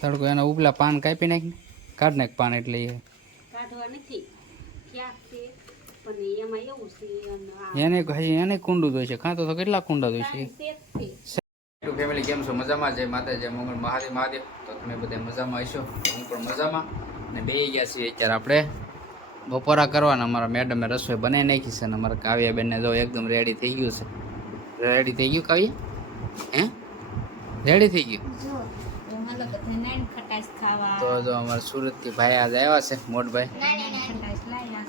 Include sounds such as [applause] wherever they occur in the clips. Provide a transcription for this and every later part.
તડકો એના ઉપલા પાન કાપી નાખ કાઢ નાખ પાન એટલે એ. કાઢવા નથી. ક્યાંક છે પણ એમાં એવું છે અને આ એને હજી એને કુંડું છે. કાં તો કેટલા કુંડા છે? છે. ફેમિલી કેમ છો? મજામાં? જય માતા જય મંગળ મહાદેવ મહાદેવ. તો તમે બધા મજામાં હશો? હું પણ મજામાં. અને બે ગયા છીએ અત્યારે આપણે. બપોરા કરવાના અમારા મેડમે રસોઈ બનાવી નાખી છે અને અમારા કાવ્યાબેનને જો એકદમ રેડી થઈ ગયું છે. રેડી થઈ ગયું કાવ્ય? હે? રેડી થઈ ગયું? તો જો અમારા સુરતથી ભાઈ આજે આવ્યા છે મોટભાઈ.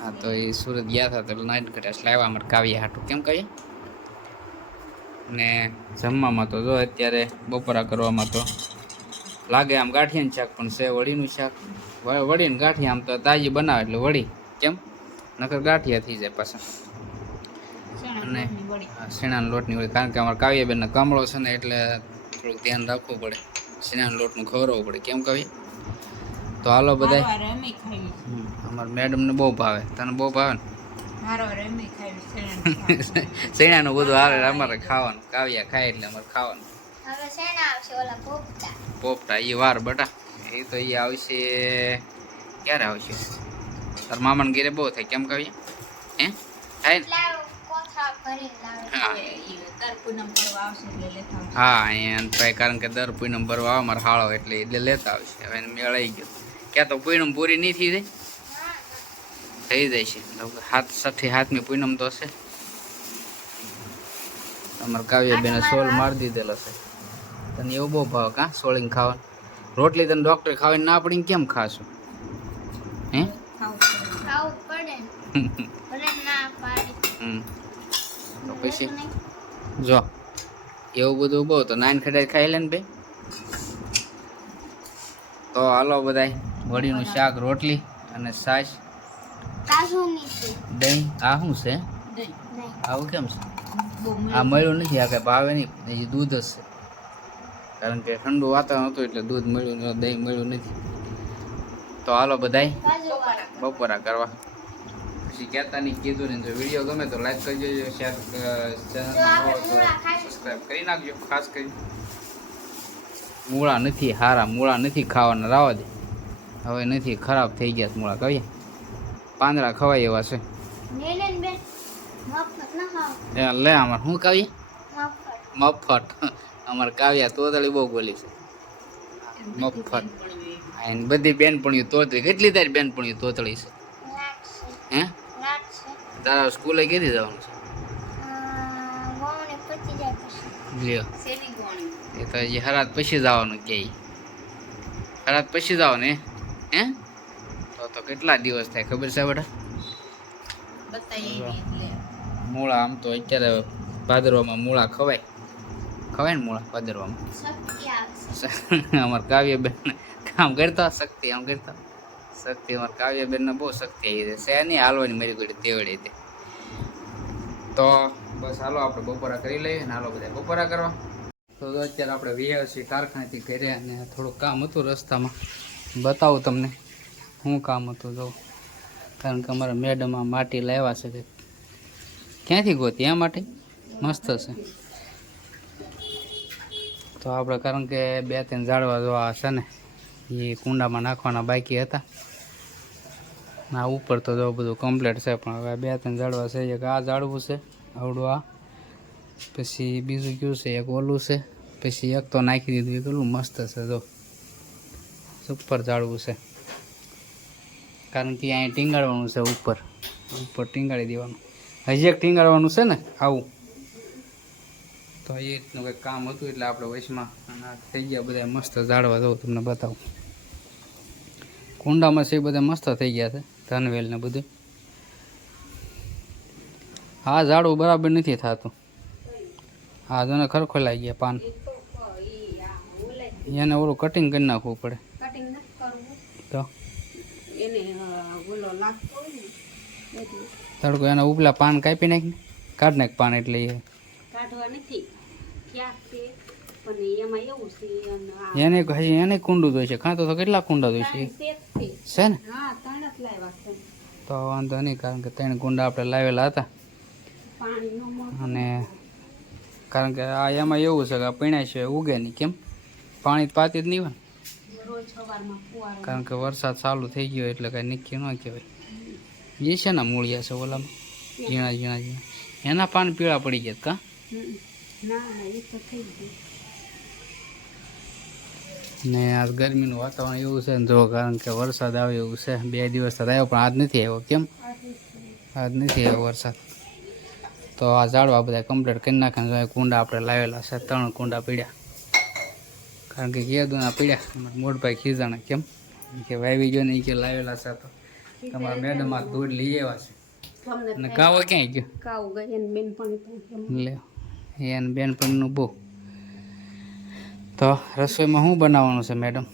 હા તો એ સુરત ગયા હતા તો નાઇટ કટાશ લાવ્યા અમારે કાવ્ય હાટું. કેમ કહીએ ને જમવામાં તો જો અત્યારે બપોરા કરવામાં તો લાગે આમ ગાંઠિયાનું શાક પણ છે વળીનું શાક. વળીને ગાંઠિયા આમ તો તાજી બનાવે એટલે વળી કેમ? નકર ગાંઠિયા થઈ જાય પાછા. અને શેણાના લોટની વળી કારણ કે અમારા કાવ્યાબેનને કમળો છે ને એટલે થોડુંક ધ્યાન રાખવું પડે. શેણાના લોટનું ખવડાવવું પડે. કેમ કહીએ તો હાલો બધાય. રમી અમારા મેડમને બહુ ભાવે. તને બહુ ભાવે ને? મારો રમી ખાવી શેણાનું બધું હારે અમારે ખાવાનું. કાવ્યા ખાય એટલે અમારે ખાવાનું. હવે શેના આવશે? ઓલા પોપટા. પોપટા એ વાર બટા. એ તો એ આવશે ક્યારે આવશે? તાર મામાને ઘેરે બહુ થાય. કેમ કહીએ હે? થાય હા. અહીંયા ભાઈ કારણ કે દર પૂનમ ભરવા આવે મારે હાળો એટલે એટલે લેતા આવશે. હવે એને મેળ ગયો. ક્યાં તો પૂનમ પૂરી નહીં થઈ જાય? થઈ જાય છે. હાથ છઠ્ઠી હાથમી પૂનમ તો હશે. અમારે કાવ્ય બેને સોલ મારી દીધેલો છે. તને એવું બહુ ભાવ કાં સોળીને ખાવાનું? રોટલી તને ડૉક્ટર ખાવીને ના પડીને કેમ ખાશું? હે? ખાવું પડે. તો પછી જો એવું બધું બહુ તો નાન ખટાઈ ખાઈ લે ને ભાઈ. તો હાલો બધાય વડીનું શાક રોટલી અને છાશ. દહીં આ શું છે? આવું કેમ છે? આ મળ્યું નથી આ કઈ ભાવે નહીં. હજી દૂધ જ છે. કારણ કે ઠંડુ વાતાવરણ હતું એટલે દૂધ મળ્યું દહીં મળ્યું નથી. તો હાલો બધાય બપોરા કરવા. પછી કહેતા નહીં કીધું ને જો વીડિયો ગમે તો લાઈક કરજો શેર સબસ્ક્રાઈબ કરી નાખજો ખાસ કરી. મૂળા નથી હારા મૂળા નથી ખાવાના રાવા દે. હવે નથી ખરાબ થઈ ગયા મૂળા કહીએ પાંદડા ખવાય એવા છે. લે અમારે શું કાવી મફત. અમાર કાવ્યા તોતળી બહુ બોલી છે. મફત. બધી બેનપણીઓ તોતળી. કેટલી તારી બેનપણીઓ તોતળી છે. હે? તારા સ્કૂલે કેદી જવાનું છે? એ તો હજી હરાત પછી જવાનું કે હરાત પછી જવાનું ને હે? તો તો કેટલા દિવસ થાય ખબર છે બેટા? મૂળા આમ તો અત્યારે ભાદરવામાં મૂળા ખવાય. ખવાય ને મૂળા ભાદરવામાં? [laughs] અમારે કાવ્ય બેન કામ કરતા શક્તિ આમ કરતા શક્તિ અમાર કાવ્યબેન ને બહુ શક્તિ આવી છે. શેની હાલવાની મારી કોઈ તેવડી હતી. તો બસ હાલો આપણે બપોરા કરી લઈએ અને હાલો બધા બપોરા કરવા. તો અત્યારે આપણે છીએ કારખાનેથી ઘરે અને થોડુંક કામ હતું રસ્તામાં. બતાવું તમને શું કામ હતું, જો. કારણ કે અમારા મેડમ માટી લાવ્યા છે કે ક્યાંથી ગોતી? આ માટી? મસ્ત છે. તો આપણે કારણ કે બે ત્રણ ઝાડવા જોવા છે ને એ કુંડામાં નાખવાના બાકી હતા. ના ઉપર તો જો બધું કમ્પ્લીટ છે, પણ હવે બે ત્રણ ઝાડવા છે, એક આ ઝાડવું છે, આવડું આ. પછી બીજું કયું છે, એક ઓલું છે, પછી એક તો નાખી દીધું એ કેટલું મસ્ત છે, જો. ઉપર ઝાડવું છે. કારણ કે અહીંયા ટીંગાડવાનું છે ઉપર. ઉપર ટીંગાડી દેવાનું. હજી એક ટીંગાડવાનું છે ને, આવું. તો એ રીતનું કંઈક કામ હતું એટલે આપણે વચમાં થઈ ગયા બધા મસ્ત ઝાડવા દઉં તમને બતાવું. કુંડામાં છે એ બધા મસ્ત થઈ ગયા છે ધનવેલ ને બધું. હા ઝાડવું બરાબર નથી થતું. હા તને ખરખો લાગી ગયા પાન. એને ઓલું કટિંગ કરી નાખવું પડે. તો? તડકો એના ઉપલા પાન કાપી નાખી. કાઢ નાખ પાન એટલે એ. કાઢવા નથી. એને હજી એને કુંડું જોઈશે. છે કાં તો કેટલા કુંડા જોઈશે? છે છે. છે ને? જ છે. તો વાંધો નહીં કારણ કે ત્રણ કુંડા આપણે લાવેલા હતા. અને કારણ કે આ એમાં એવું છે કે પીણા સિવાય ઉગે નહીં. કેમ? પાણી પાતી જ નહીં હોય. કારણ કે વરસાદ ચાલુ થઈ ગયો એટલે કાંઈ નક્કી ન કહેવાય. એ છે ને મૂળિયા છે ઓલામાં? ઝીણા ઝીણા ઝીણા. એના પાન પીળા પડી ગયા કા. ના ના એ તો થઈ ગયું ને આજ ગરમીનું વાતાવરણ એવું છે ને જો કારણ કે વરસાદ આવે એવું છે. બે દિવસ તો આવ્યો પણ આજ નથી આવ્યો કેમ? આજ નથી આવ્યો વરસાદ. તો આ ઝાડવા બધા કમ્પ્લીટ કરી નાખે ને કુંડા આપણે લાવેલા છે ત્રણ કુંડા પીડ્યા. કારણ કે કેદુના પીડ્યા. મોટભાઈ ખીજાણા કેમ? કે વાવી ગયો ને કે લાવેલા છે તો તમારા મેડમ આ દૂધ લઈ આવ્યા છે. અને કાવો ક્યાંય ગયો? કાવો બેન પણ લે એને બેનપણીનું બહુ. તો રસોઈમાં શું બનાવવાનું છે મેડમ?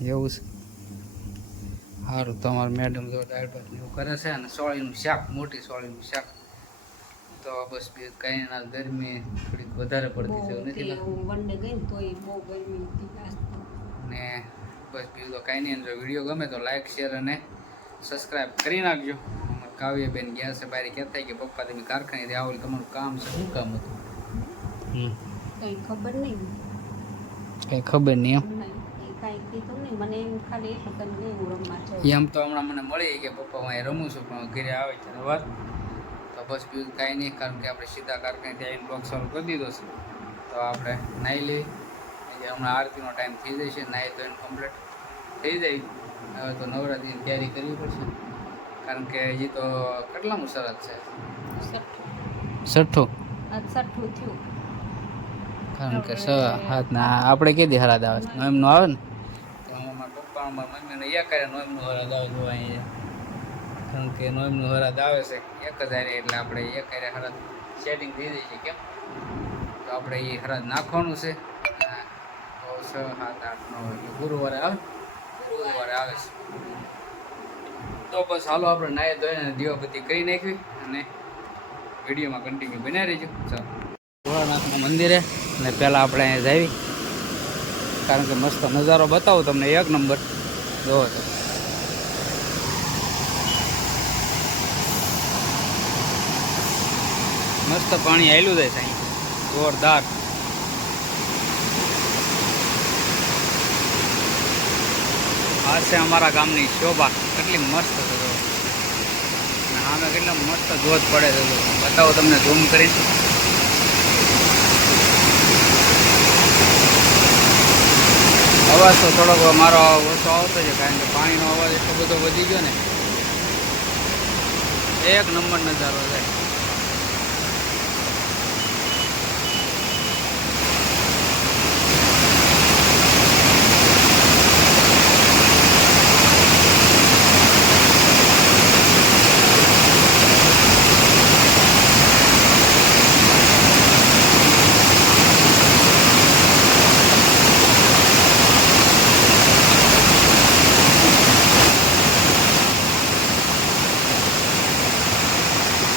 એવું છે. સારું તમારું મેડમ જો દાળ ભાત એવું કરે છે અને સોળીનું શાક મોટી સોળીનું શાક. તો બસ બીજું કંઈ ના ગરમી થોડીક વધારે પડતી છે નથી ને બસ બીજું તો કાંઈ નહીં જો વીડિયો ગમે તો લાઈક શેર અને સબસ્ક્રાઈબ કરી નાખજો. કાવ્યબેન ગયા છે બારી કહેતા કે પપ્પા તમે કારખાને આવો તમારું કામ છે. શું કામ હતું? હમ. કંઈ ખબર નહીં. કંઈ ખબર નહીં એમ. નહીં એ કાંઈ કીધું નહીં. મને એમ તો હમણાં મને મળી કે પપ્પા હું રમું છું પણ ઘરે આવે છે વાત. તો બસ બીજું કાંઈ નહીં કારણ કે આપણે સીધા કારખાને આવીને બ્લોગ ચાલુ કરી દીધો છે. તો આપણે નાહી લઈએ. હમણાં આરતીનો ટાઈમ થઈ જશે નાહી તો એને કમ્પ્લીટ થઈ જાય. હવે તો નવરાત્રિની તૈયારી કરવી પડશે. કારણ કે એ તો કેટલા મુસરત છે? સઠ્ઠું છઠ્ઠું થયું. કારણ કે સ હાથ ના આપણે કે દી હરાદ આવે છે? નોએમનું આવે ને? તો મારા પપ્પા મારા મમ્મીને એક કરે નોએમનું હરાદ આવે જોવા અહીંયા. કારણ કે નોએમનું હરાદ આવે છે એક હજાર એટલે આપણે એક હારે હરાદ સેટિંગ થઈ જાય છે કેમ? તો આપણે એ હરાદ નાખવાનું છે. તો છ સાત આઠ નવ ગુરુવારે આવે. ગુરુવારે આવે છે. તો બસ હાલો આપણે નાહી ધોઈને દીવાબત્તી કરી નાખવી અને વિડીયોમાં કન્ટિન્યુ બનાવી રહીજો. ચાલો. ભોળાનાથના મંદિરે અને પહેલાં આપણે અહીંયા જાવી કારણ કે મસ્ત નજારો બતાવું તમને એક નંબર. જોવો તો. મસ્ત પાણી આવેલું જાય અહીં જોરદાર. આ છે અમારા ગામની શોભા. કેટલી મસ્ત છે જો. આમે કેટલો મસ્ત ધોધ પડે છે. બતાવો તમને ઝૂમ કરી. અવાજ તો થોડોક મારો ઓછો આવતો છે, કારણ કે પાણીનો અવાજ એટલો બધો વધી ગયો ને. એક નંબર નજારો છે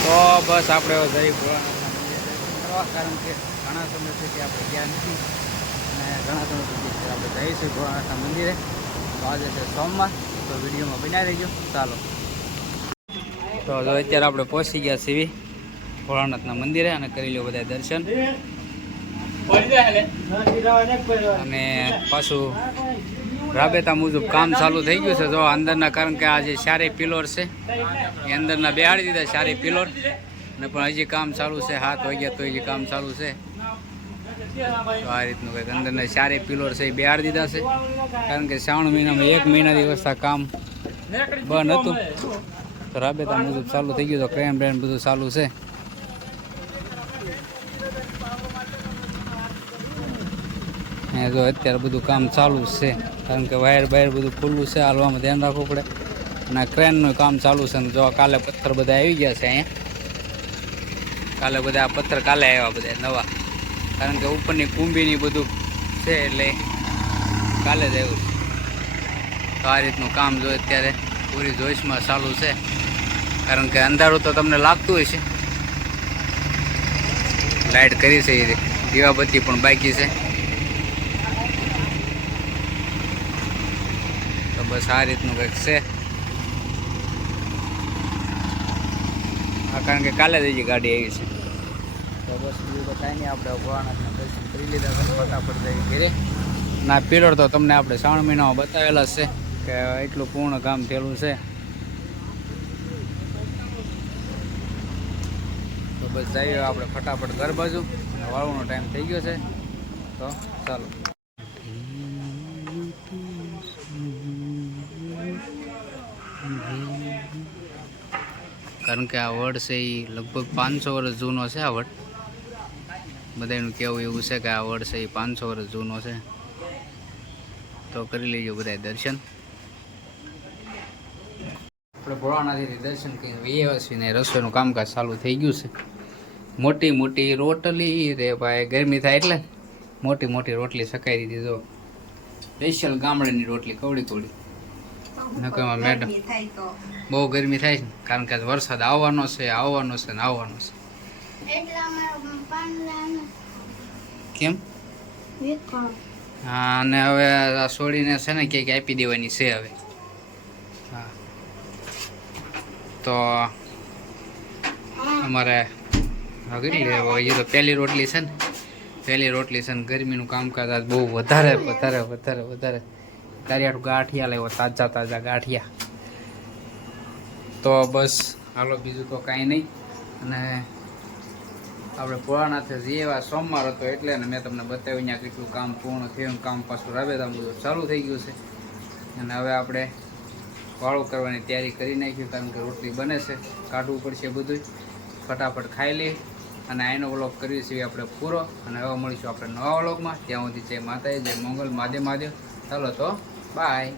તો બસ આપણે હવે ભોળાનાથના કારણ કે ઘણા સમય સુધી આપણે ગયા નથી. અને ઘણા સમય સુધી આપણે જઈશું ભોળાનાથના મંદિરે. તો આજે છે સોમવાર, તો વિડીયોમાં બનાવી રહેજો. ચાલો. તો જો અત્યારે આપણે પહોંચી ગયા સીવી ભોળાનાથના મંદિરે અને કરી લો બધા દર્શન. અને પાછું રાબેતા મુજબ કામ ચાલુ થઈ ગયું છે. જો અંદરના, કારણ કે આ જે ચારે પિલોર છે, એ અંદરના બેહાડી દીધા સારી પિલોર. ને પણ હજી કામ ચાલુ છે, સાત વાગ્યા તો હજી કામ ચાલુ છે. તો આ રીતનું કંઈક અંદરના ચારે પિલોર છે એ બેહાડી દીધા છે. કારણ કે શ્રાવણ મહિનામાં એક મહિના દિવસ કામ બંધ હતું. તો રાબેતા મુજબ ચાલુ થઈ ગયું તો ક્રેમ બ્રેન બધું ચાલુ છે. જો અત્યારે બધું કામ ચાલુ છે. કારણ કે વાયર બાયર બધું ખુલ્લું છે, હાલવામાં ધ્યાન રાખવું પડે. અને ક્રેનનું કામ ચાલુ છે ને જો કાલે પથ્થર બધા આવી ગયા છે અહીંયા. કાલે બધા પથ્થર કાલે આવ્યા બધા નવા. કારણ કે ઉપરની કુંભીની બધું છે એટલે કાલે જ આવ્યું તો આ રીતનું કામ જોઈએ અત્યારે પૂરી જોઈશમાં ચાલુ છે. કારણ કે અંધારું તો તમને લાગતું હોય છે લાઇટ કરી છે એ દીવાબત્તી પણ બાકી છે. તો બસ આ રીતનું કંઈક છે. કારણ કે કાલે જ ગાડી આવી છે. બસ બીજું તો કાંઈ નહીં, આપણે ભોળાનાથના દર્શન કરી લીધા છે. ફટાફટ જઈ ઘેરે. ના પીરિયડ તો તમને આપણે શ્રાવણ મહિનામાં બતાવેલા છે કે એટલું પૂર્ણ કામ થયેલું છે. તો બસ જઈએ આપણે ફટાફટ ઘર બાજુ. વાળવાનો ટાઈમ થઈ ગયો છે. તો ચાલો. કારણ કે આ વડ છે એ લગભગ પાંચસો વર્ષ જૂનો છે આ વડ. બધાનું કહેવું એવું છે કે આ વડ છે એ પાંચસો વર્ષ જૂનો છે. તો કરી લેજો બધા દર્શન. આપણે ભોળાનાથથી દર્શન કરીને વ્યવસ્થિત રસોઈનું કામકાજ ચાલુ થઈ ગયું છે. મોટી મોટી રોટલી રે ભાઈ ગરમી થાય એટલે મોટી મોટી રોટલી સકાઈ દીધી જો. સ્પેશિયલ ગામડાની રોટલી કવડી કવડી નકરમાં મેડમ બહુ ગરમી થાય છે કારણ કે વરસાદ આવવાનો છે આવવાનો છે ને આવવાનો છે. કેમ? હા અને હવે આ છોડીને છે ને ક્યાંક આપી દેવાની છે હવે. હા. તો અમારે કેટલી એ તો પહેલી રોટલી છે ને. પહેલી રોટલી છે ને ગરમીનું કામકાજ આજ બહુ વધારે વધારે વધારે વધારે. કારિયાઠું ગાંઠિયા લેવો તાજા તાજા ગાંઠિયા. તો બસ હાલો બીજું તો કાંઈ નહીં. અને આપણે ભોળાનાથે જે એવા સોમવાર હતો એટલે ને મેં તમને બતાવ્યું ત્યાં કેટલું કામ પૂર્ણ થયું કામ પાછું રાબેદામ બધું ચાલુ થઈ ગયું છે. અને હવે આપણે વાળું કરવાની તૈયારી કરી નાખી કારણ કે રોટલી બને છે, કાઢવું પડશે બધું. ફટાફટ ખાઈ લઈ અને આનો વ્લોગ કરીએ છીએ આપણે પૂરો. અને હવે મળીશું આપણે નવા વ્લોગમાં. ત્યાં સુધી જય માતાજી, જય મંગલ મહાદેવ માધ્યો. ચાલો તો બાય